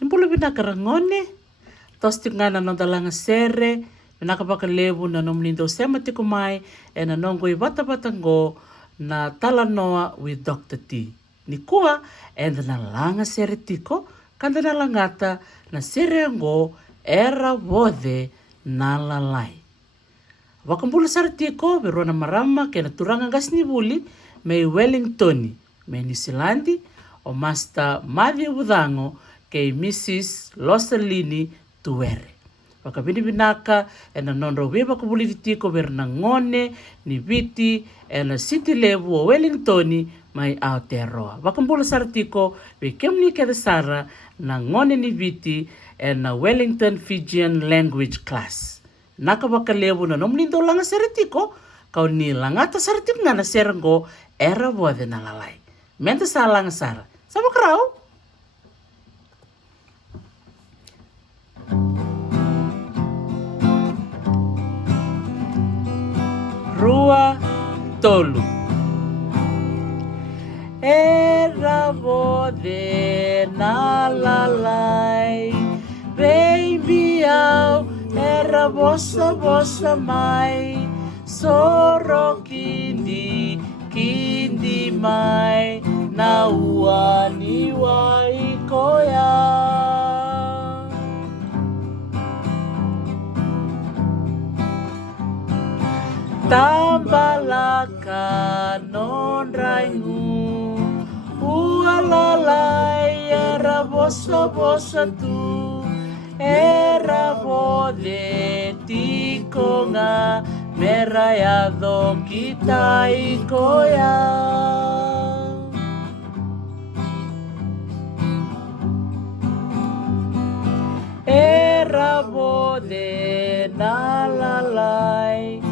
Nimbulu binakarangone. Tosti ngana no dalanga sere. Binakapaka levu na nomnindo sema tikumai. E na nongo I bata-batango na talanoa with Dr. T. Nikua e na langa sere tiko. Kanda na langata na sere ngo era vode na lalai. Wakambulu saratiko verona marama ke na turanga gasnibuli me Wellingtoni me New Zealandi o Master Mavi Budango ke Mrs. Loselini Tuere. Wakabini binaka e na nonro weba kubuli tiko verna ngone ni viti e na city level o Wellingtoni mai Aotearoa. Wakambulu saratiko be kemni ke sara na ngone ni viti e na Wellington Fijian language class. Naka bakalebu na nomlindo langa seretiko, kau ni langata seretik na serengo era wade na lalai. Mente sa langa sara. Sama kerau? Rua tolu. Era wade na lalai. Baby au. Era bossa mai, soro kindi mai, na uani wai koya. Tambalaka non raingu, ualalai era bossa tu. Era vode tiko nga merayado kita ikoya. Era vode nalalai,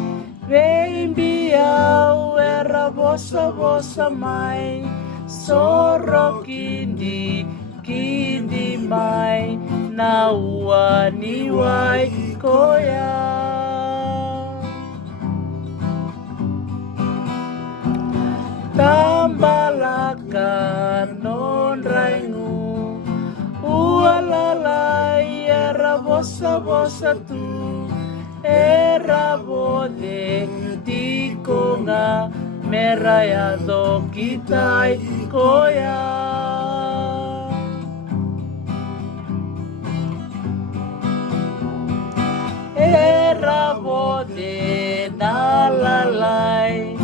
baby au era bossa mai, soro kindi mai. Na uani wai koya. Tambalaka non raingu, ualalai era bossa tu, era vode tiko nga merayado kita koya. Era vode na lalai,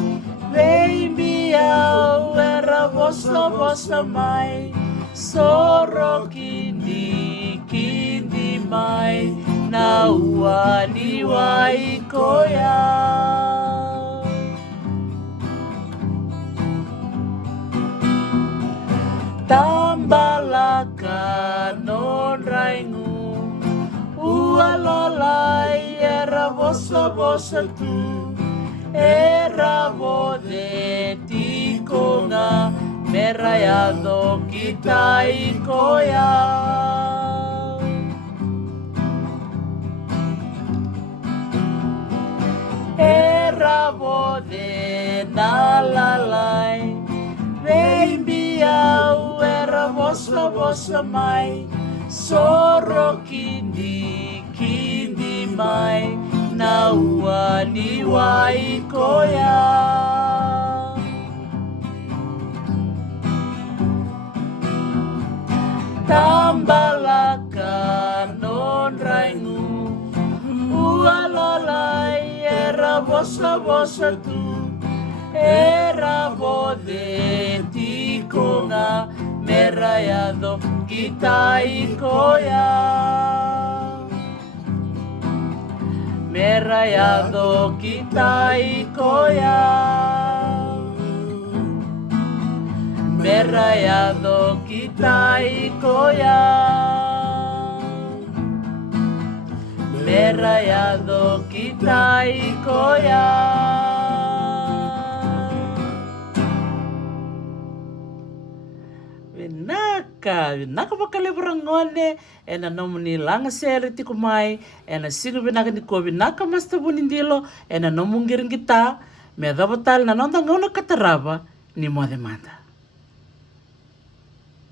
baby au era bossa mai, soro kindi mai, na uani wai koya. Tambalaka non raingu, ualalai era bossa tu, era vode tiko nga merayado kita ikoya. Era vode nalalai, baby au era bossa mai, soro kindi mai, na uani wai koya. Tambalaka non raingu, ualalai era bossa tu, era vode tiko nga merayado kita ikoya. Merayado kita ikoya. Merayado kita ikoya. Merayado kita ikoya. Naka bakalebrangone ena nomuni langa seri tikumai ena sigu binaka ni kobi naka masta bunindilo ena nomungiringita me dabatal na nonda ngona kataraba ni mode manda.